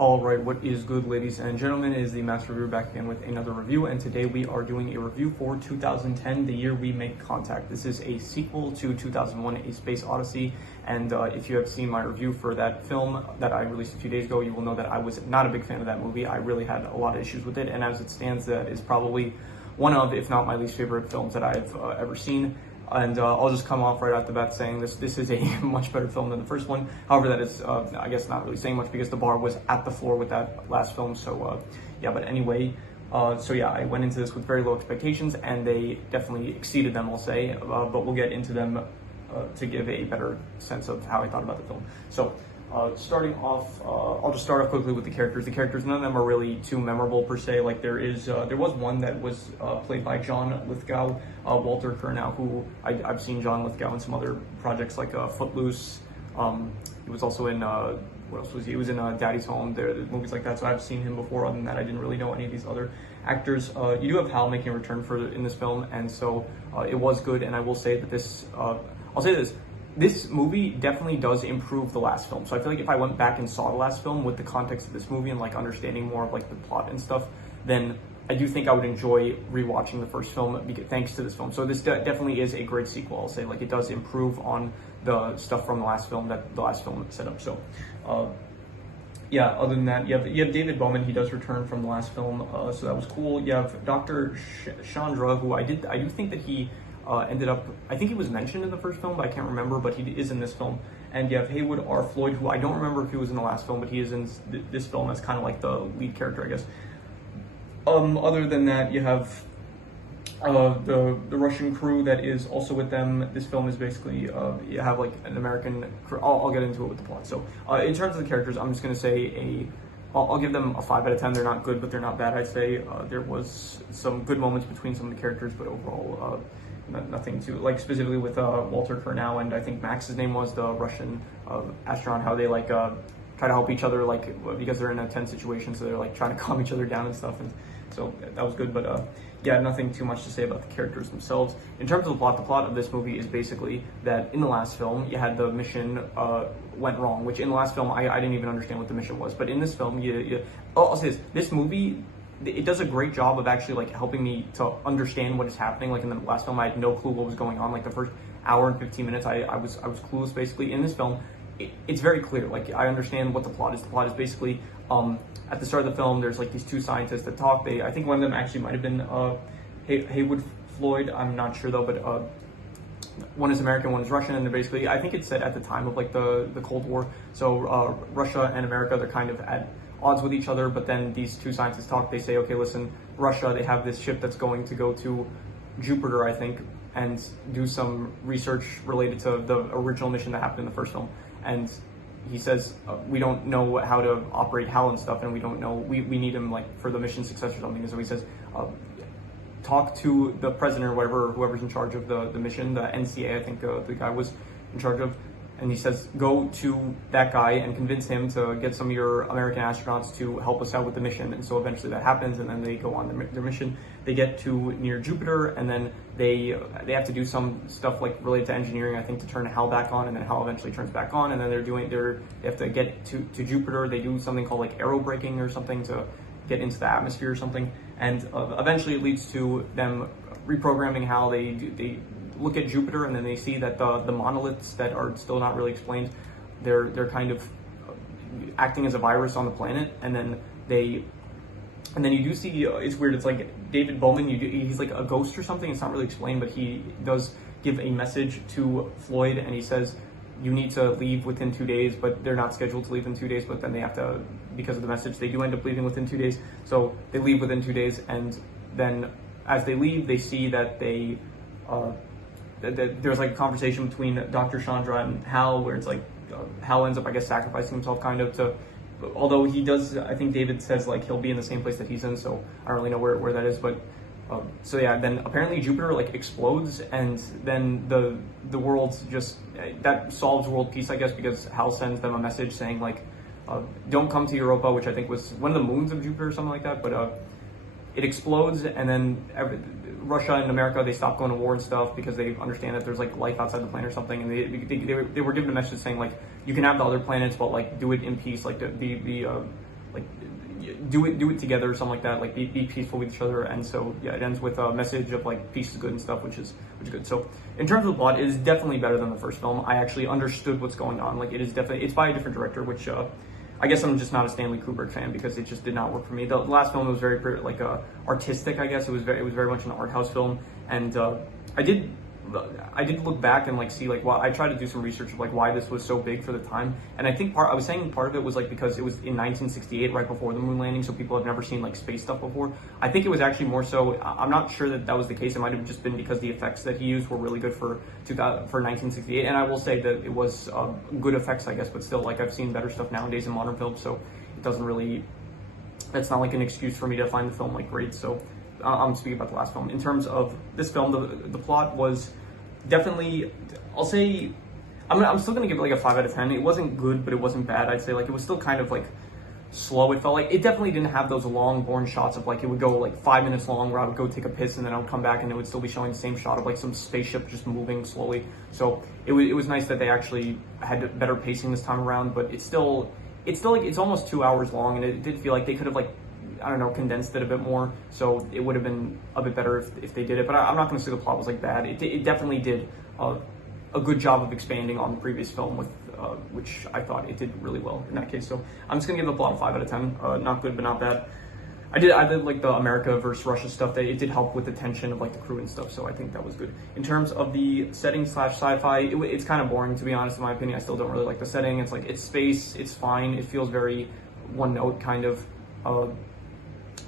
Alright, what is good, ladies and gentlemen? It is the Master Reviewer back again with another review, and today we are doing a review for 2010, the year we make contact. This is a sequel to 2001, A Space Odyssey, and if you have seen my review for that film that I released a few days ago, you will know that I was not a big fan of that movie. I really had a lot of issues with it, and as it stands, that is probably one of, if not my least favorite films that I've ever seen. And I'll just come off right out the bat saying this is a much better film than the first one. However, that is, I guess, not really saying much because the bar was at the floor with that last film. So, yeah, but anyway, I went into this with very low expectations, and they definitely exceeded them, I'll say. But we'll get into them to give a better sense of how I thought about the film. So, starting off, I'll just start off quickly with the characters. The characters, none of them are really too memorable per se. Like there was one that was played by John Lithgow, Walter Kurnow, who I've seen John Lithgow in some other projects like Footloose. He was also in what else was he? He was in Daddy's Home. There, movies like that. So I've seen him before. Other than that, I didn't really know any of these other actors. You do have Hal making a return in this film, and so it was good. And I will say that this, I'll say this. This movie definitely does improve the last film. So I feel like if I went back and saw the last film with the context of this movie and like understanding more of like the plot and stuff, then I do think I would enjoy rewatching the first film thanks to this film. So this definitely is a great sequel. I'll say like it does improve on the stuff from the last film that the last film set up. So yeah, other than that, you have David Bowman. He does return from the last film, so that was cool. You have Dr. Chandra, who I do think that he ended up, I think he was mentioned in the first film, but I can't remember, but he is in this film. And you have Haywood R. Floyd, who I don't remember if he was in the last film, but he is in this film as kind of like the lead character, I guess. Other than that, you have the Russian crew that is also with them. This film is basically, you have like an American crew. I'll get into it with the plot. So in terms of the characters, I'm just going to say I'll give them a 5 out of 10. They're not good, but they're not bad, I'd say. There was some good moments between some of the characters, but overall, nothing too, like specifically with Walter Kurnow, and I think Max's name was the Russian astronaut, how they like try to help each other, like because they're in a tense situation, so they're like trying to calm each other down and stuff, and so that was good. But yeah, nothing too much to say about the characters themselves. In terms of the plot of this movie is basically that in the last film you had the mission went wrong, which in the last film I didn't even understand what the mission was, but in this film I'll say this movie, it does a great job of actually like helping me to understand what is happening. Like in the last film, I had no clue what was going on. Like the first hour and 15 minutes, I was clueless basically. In this film, it's very clear. Like I understand what the plot is. The plot is basically at the start of the film, there's like these two scientists that talk. I think one of them actually might have been Haywood Floyd. I'm not sure though, but one is American, one is Russian, and they're basically, I think it's set at the time of like the Cold War. So Russia and America, they're kind of at odds with each other, but then these two scientists talk. They say, okay, listen, Russia, they have this ship that's going to go to Jupiter, I think, and do some research related to the original mission that happened in the first film. And he says, we don't know how to operate Hal and stuff, and we don't know, we need him like for the mission success or something. And so he says, talk to the president or whatever, whoever's in charge of the mission, the NCA, I think the guy was in charge of. And he says, go to that guy and convince him to get some of your American astronauts to help us out with the mission. And so eventually that happens, and then they go on their mission. They get to near Jupiter, and then they have to do some stuff like related to engineering, I think, to turn Hal back on, and then Hal eventually turns back on. And then they have to get to Jupiter. They do something called like aerobraking or something to get into the atmosphere or something. And eventually it leads to them reprogramming Hal. They look at Jupiter, and then they see that the monoliths that are still not really explained, they're kind of acting as a virus on the planet. And then you do see, it's weird, it's like David Bowman, he's like a ghost or something. It's not really explained, but he does give a message to Floyd, and he says, you need to leave within 2 days, but they're not scheduled to leave in 2 days, but then they have to, because of the message, they do end up leaving within 2 days. So they leave within 2 days, and then as they leave, they see that there's like a conversation between Dr. Chandra and Hal, where it's like Hal ends up, I guess, sacrificing himself kind of to, although he does, I think David says like he'll be in the same place that he's in, so I don't really know where that is, but so yeah, then apparently Jupiter like explodes, and then the world's just, that solves world peace, I guess, because Hal sends them a message saying like, don't come to Europa, which I think was one of the moons of Jupiter or something like that, but it explodes, and then Russia and America, they stop going to war and stuff because they understand that there's like life outside the planet or something, and they were given a message saying like, you can have the other planets, but like do it in peace, like the like do it together or something like that, like be peaceful with each other. And so yeah, it ends with a message of like peace is good and stuff, which is good. So in terms of the plot, it is definitely better than the first film. I actually understood what's going on. Like it is definitely, it's by a different director, which I guess I'm just not a Stanley Kubrick fan because it just did not work for me. The last film was very like artistic, I guess. It was very much an art house film, and I did look back and like see like why I tried to do some research of like why this was so big for the time. And I think part of it was like because it was in 1968, right before the moon landing, so people have never seen like space stuff before. I think it was actually more so, I'm not sure that was the case. It might have just been because the effects that he used were really good for 1968. And I will say that it was good effects, I guess, but still, like, I've seen better stuff nowadays in modern films, so it doesn't really, that's not like an excuse for me to find the film like great. So I'm speaking about the last film. In terms of this film, the plot was definitely, I'll say, I'm still gonna give it like a 5 out of 10. It wasn't good, but it wasn't bad. I'd say like it was still kind of like slow. It felt like it definitely didn't have those long born shots of like it would go like 5 minutes long where I would go take a piss and then I would come back and it would still be showing the same shot of like some spaceship just moving slowly. So it was nice that they actually had better pacing this time around, but it's still like it's almost 2 hours long, and it did feel like they could have like, I don't know, condensed it a bit more, so it would have been a bit better if they did it. But I'm not going to say the plot was like bad. It definitely did a good job of expanding on the previous film, with which I thought it did really well in that case. So I'm just going to give the plot a 5 out of 10. Not good, but not bad. I did like the America versus Russia stuff. That it did help with the tension of like the crew and stuff, so I think that was good. In terms of the setting / sci-fi, it's kind of boring, to be honest, in my opinion. I still don't really like the setting. It's like, it's space, it's fine. It feels very one note kind of.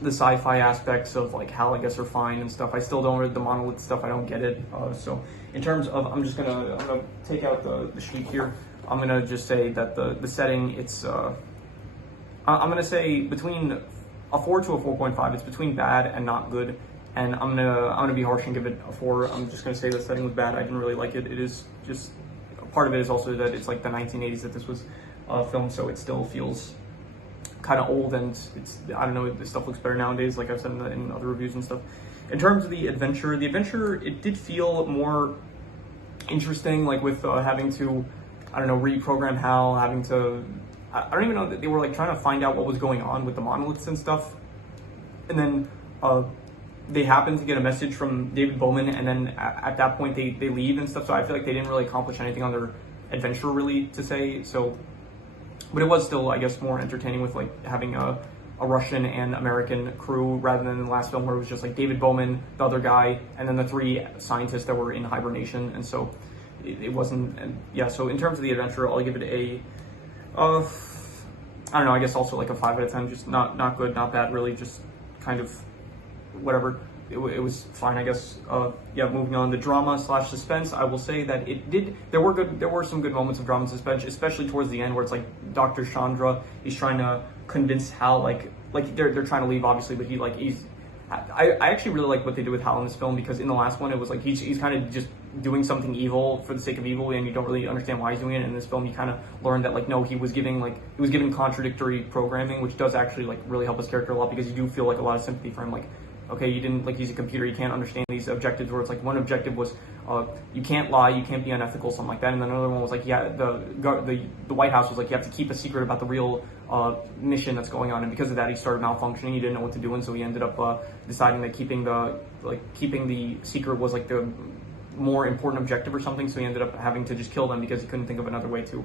The sci-fi aspects of like HAL, I guess, are fine and stuff. I still don't read the monolith stuff. I don't get it. So in terms of, I'm gonna take out the sheet here. I'm gonna just say that the setting, it's I'm gonna say between a 4 to a 4.5. It's between bad and not good. And I'm gonna be harsh and give it a 4. I'm just gonna say the setting was bad. I didn't really like it. It is just, part of it is also that it's like the 1980s that this was filmed, so it still feels kind of old, and it's, I don't know, this stuff looks better nowadays, like I've said in other reviews and stuff. In terms of the adventure, it did feel more interesting, like with having to, I don't know, reprogram HAL, having to, I don't even know, that they were like trying to find out what was going on with the monoliths and stuff, and then they happened to get a message from David Bowman, and then at that point they leave and stuff. So I feel like they didn't really accomplish anything on their adventure, really, to say. So, but it was still, I guess, more entertaining with like having a Russian and American crew rather than the last film where it was just like David Bowman, the other guy, and then the 3 scientists that were in hibernation. And so it wasn't, and yeah, so in terms of the adventure, I'll give it a I don't know, I guess also like a 5 out of 10. Just not good, not bad, really, just kind of whatever. It was fine, I guess. Yeah, moving on, the drama / suspense, I will say that there were some good moments of drama and suspense, especially towards the end where it's like Dr. Chandra is trying to convince HAL, like they're trying to leave, obviously, but I actually really like what they did with HAL in this film, because in the last one it was like he's kind of just doing something evil for the sake of evil, and you don't really understand why he's doing it. And in this film you kind of learn that like, no, he was giving contradictory programming, which does actually like really help his character a lot, because you do feel like a lot of sympathy for him. Like, okay, you didn't, like, he's a computer, you can't understand these objectives, where it's like one objective was you can't lie, you can't be unethical, something like that, and then another one was like, yeah, the White House was like, you have to keep a secret about the real mission that's going on, and because of that he started malfunctioning. He didn't know what to do, and so he ended up deciding that keeping the secret was like the more important objective or something, so he ended up having to just kill them because he couldn't think of another way to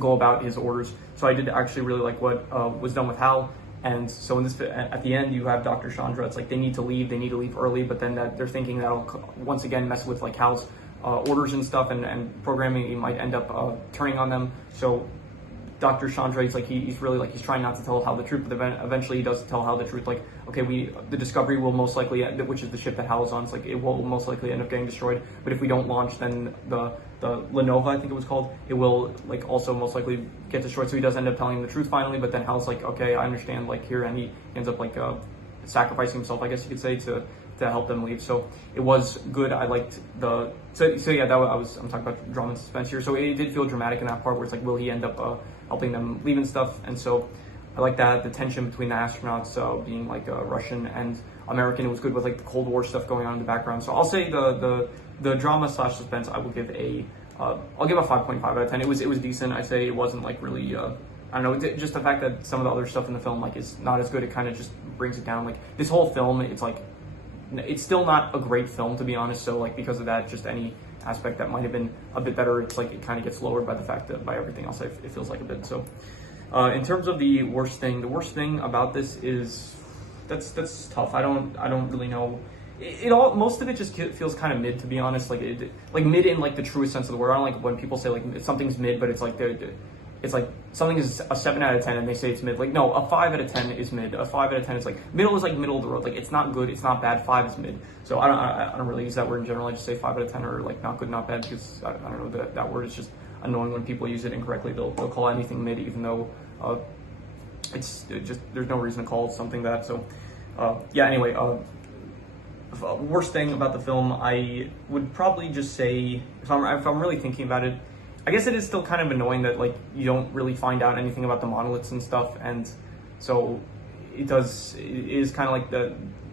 go about his orders. So I did actually really like what was done with HAL. And so in this, at the end, you have Dr. Chandra. It's like they need to leave early, but then they're thinking that'll once again mess with like HAL's orders and stuff, and programming. He might end up turning on them. So Dr. Chandra, he's really like, he's trying not to tell HAL the truth, but eventually he does tell HAL the truth. Like, okay, the Discovery will most likely, which is the ship that HAL is on, it's like it will most likely end up getting destroyed. But if we don't launch, then the Lenova, I think it was called, it will like also most likely get destroyed. So he does end up telling the truth finally, but then HAL's like, okay, I understand, like here, and he ends up like sacrificing himself, I guess you could say, to help them leave. So it was good. I liked so yeah, I'm talking about drama and suspense here. So it did feel dramatic in that part where it's like, will he end up helping them leave and stuff? And so I like that, the tension between the astronauts being like Russian and American. It was good with like the Cold War stuff going on in the background. So I'll say the drama / suspense, I will give I'll give a 5.5 out of 10. It was decent. I say it wasn't like really I I don't know, just the fact that some of the other stuff in the film like is not as good, it kind of just brings it down. Like this whole film, it's like it's still not a great film, to be honest. So like because of that, just any aspect that might have been a bit better, it's like it kind of gets lowered by the fact that by everything else it feels like a bit. So in terms of the worst thing about this is that's tough. I don't really know. It all, most of it just feels kind of mid, to be honest. Like like mid in like the truest sense of the word. I don't like when people say like something's mid, but it's like it's like something is a 7 out of 10 and they say it's mid. Like no, a 5 out of 10 is mid. A 5 out of 10 is like middle, is like middle of the road. Like it's not good, it's not bad. 5 is mid. So I don't really use that word in general. I just say 5 out of 10 or like not good, not bad, because I don't know, that word is just annoying when people use it incorrectly. They'll call anything mid even though it's just there's no reason to call something that. So yeah. Anyway, worst thing about the film, I would probably just say, if I'm really thinking about it, I guess it is still kind of annoying that like you don't really find out anything about the monoliths and stuff, and so it is kind of like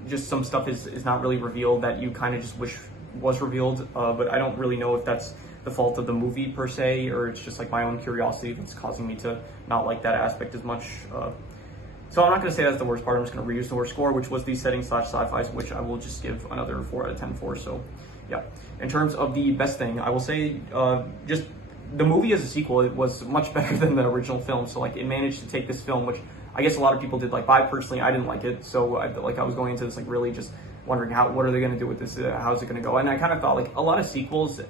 just some stuff is not really revealed that you kind of just wish was revealed, but I don't really know if that's the fault of the movie per se, or it's just like my own curiosity that's causing me to not like that aspect as much. So I'm not going to say that's the worst part. I'm just going to reuse the worst score, which was the setting / sci-fi, which I will just give another 4 out of 10 for. So yeah. In terms of the best thing, I will say just the movie as a sequel, it was much better than the original film. So like it managed to take this film, which I guess a lot of people did like, but I personally, I didn't like it. So I was going into this like really just wondering what are they going to do with this? How's it going to go? And I kind of thought like a lot of sequels,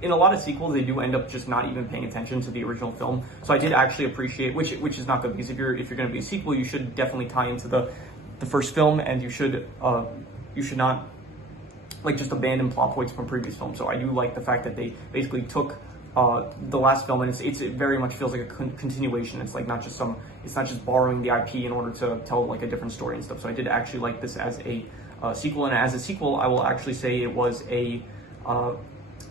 they do end up just not even paying attention to the original film. So I did actually appreciate, which is not good, because if you're going to be a sequel, you should definitely tie into the first film, and you should not like just abandon plot points from previous films. So I do like the fact that they basically took the last film, and it very much feels like a continuation. It's like it's not just borrowing the IP in order to tell like a different story and stuff. So I did actually like this as a sequel, and as a sequel, I will actually say it was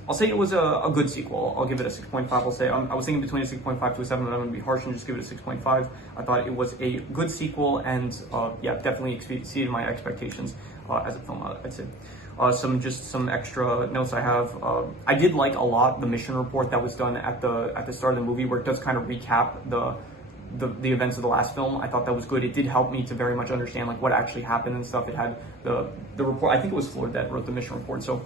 I'll say it was a good sequel. I'll give it a 6.5. I'll say I was thinking between a 6.5 to a 7, but I'm going to be harsh and just give it a 6.5. I thought it was a good sequel, and yeah, definitely exceeded my expectations as a film, I'd say. Some extra notes I have. I did like a lot the mission report that was done at the start of the movie, where it does kind of recap the events of the last film. I thought that was good. It did help me to very much understand like what actually happened and stuff. It had the report. I think it was Floyd that wrote the mission report. So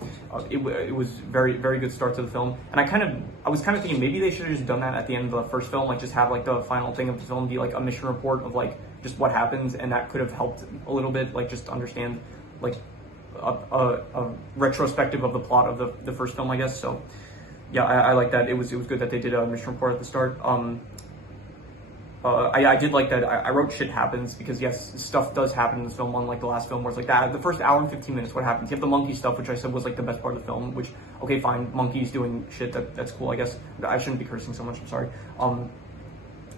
it was very, very good start to the film. And I was kind of thinking maybe they should have just done that at the end of the first film, like just have like the final thing of the film be like a mission report of like just what happens, and that could have helped a little bit, like just understand like a retrospective of the plot of the first film, I guess. So yeah, I like that. It was good that they did a mission report at the start. I did like that. I wrote shit happens, because yes, stuff does happen in this film, unlike the last film where it's like that. The first hour and 15 minutes, what happens? You have the monkey stuff, which I said was like the best part of the film, which, okay, fine, monkeys doing shit, that's cool, I guess. I shouldn't be cursing so much, I'm sorry.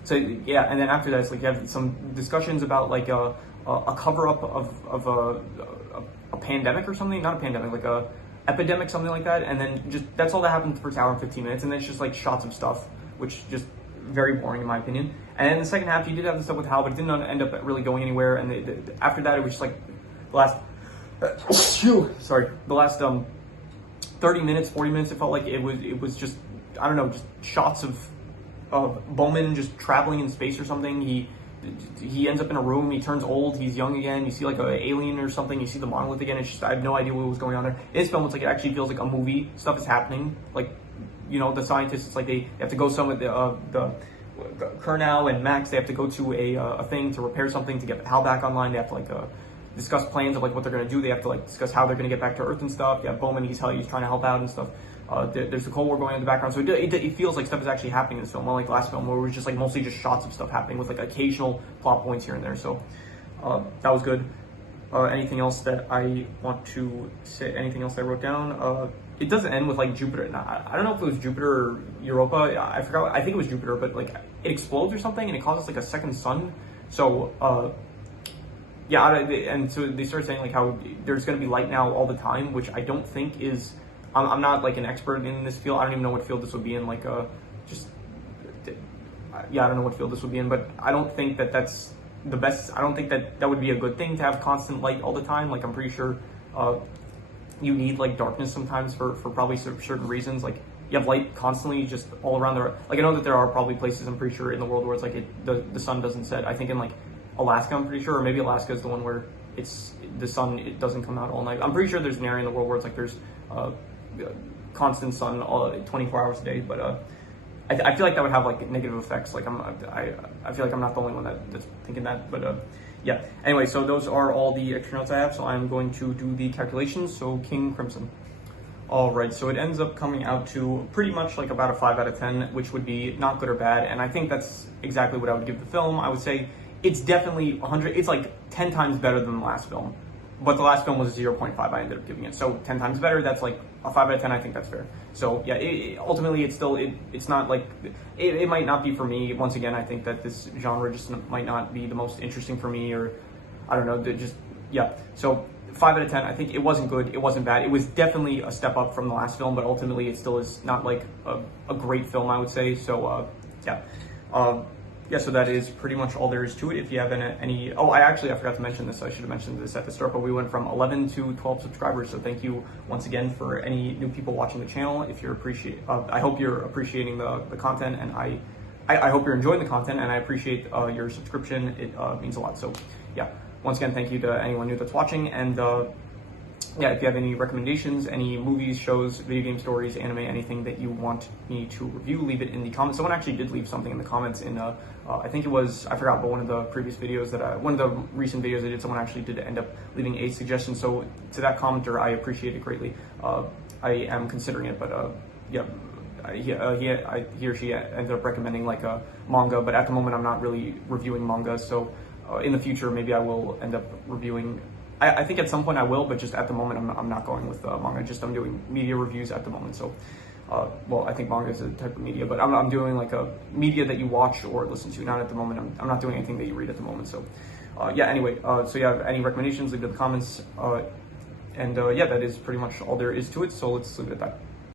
So yeah, and then after that, it's like you have some discussions about like a cover-up of a pandemic or something, not a pandemic, like a epidemic, something like that, and then just, that's all that happened the first hour and 15 minutes, and then it's just like shots of stuff, which just very boring in my opinion. And in the second half, you did have the stuff with Hal, but it didn't end up really going anywhere. And after that, it was just like the last, the last 30 minutes, 40 minutes. It felt like it was just, I don't know, just shots of Bowman just traveling in space or something. He ends up in a room. He turns old. He's young again. You see like an alien or something. You see the monolith again. It's just, I have no idea what was going on there. In this film, it's like it actually feels like a movie. Stuff is happening. Like, you know, the scientists, it's like they have to go somewhere. The Kurnow and Max, they have to go to a thing to repair something to get Hal back online. They have to like discuss plans of like what they're gonna do. They have to like discuss how they're gonna get back to Earth and stuff. Yeah, Bowman, he's trying to help out and stuff. There's the Cold War going on in the background, so it feels like stuff is actually happening in this film, unlike the last film where it was just like mostly just shots of stuff happening with like occasional plot points here and there. So that was good. Anything else that I want to say? Anything else I wrote down? It doesn't end with like Jupiter. I don't know if it was Jupiter or Europa. I forgot. I think it was Jupiter, but like it explodes or something, and it causes like a second sun. So yeah, and so they started saying like how there's going to be light now all the time, which I don't think is. I'm not like an expert in this field. I don't even know what field this would be in. Like yeah, I don't know what field this would be in, but I don't think that that's the best. I don't think that would be a good thing to have constant light all the time. Like I'm pretty sure you need like darkness sometimes for probably certain reasons. Like you have light constantly just all around the, like I know that there are probably places I'm pretty sure in the world where it's like the sun doesn't set. I think in like Alaska, I'm pretty sure, or maybe Alaska is the one where the sun, it doesn't come out all night. I'm pretty sure there's an area in the world where it's like there's constant sun 24 hours a day, but I feel like that would have like negative effects. Like I feel like I'm not the only one that's thinking that, but yeah. Anyway, so those are all the extra notes I have. So I'm going to do the calculations. So King Crimson. All right, so it ends up coming out to pretty much like about a 5 out of 10, which would be not good or bad. And I think that's exactly what I would give the film. I would say it's definitely 100. It's like 10 times better than the last film. But the last film was 0.5. I ended up giving it. So 10 times better. That's like a 5 out of 10. I think that's fair. So yeah, ultimately it's still, it's not like, it might not be for me. Once again, I think that this genre just might not be the most interesting for me, or I don't know, just, yeah. So 5 out of 10, I think it wasn't good, it wasn't bad. It was definitely a step up from the last film, but ultimately it still is not like a great film, I would say. So yeah. Yeah, so that is pretty much all there is to it. If you have any I forgot to mention this. I should have mentioned this at the start, but we went from 11 to 12 subscribers. So thank you once again for any new people watching the channel. If you're I hope you're appreciating the content, and I hope you're enjoying the content, and I appreciate your subscription. It means a lot. So yeah, once again, thank you to anyone new that's watching, and yeah, if you have any recommendations, any movies, shows, video game stories, anime, anything that you want me to review, leave it in the comments. Someone actually did leave something in the comments in, I think it was, I forgot, but one of the previous videos one of the recent videos I did, someone actually did end up leaving a suggestion. So to that commenter, I appreciate it greatly. I am considering it, but yeah, he or she ended up recommending like a manga, but at the moment I'm not really reviewing manga. So in the future, maybe I will end up reviewing. I think at some point I will, but just at the moment I'm not going with manga. I'm doing media reviews at the moment. So, well, I think manga is a type of media, but I'm doing like a media that you watch or listen to. Not at the moment. I'm not doing anything that you read at the moment. So, yeah. Anyway, so you have any recommendations? Leave it in the comments. And yeah, that is pretty much all there is to it. So let's leave it at that.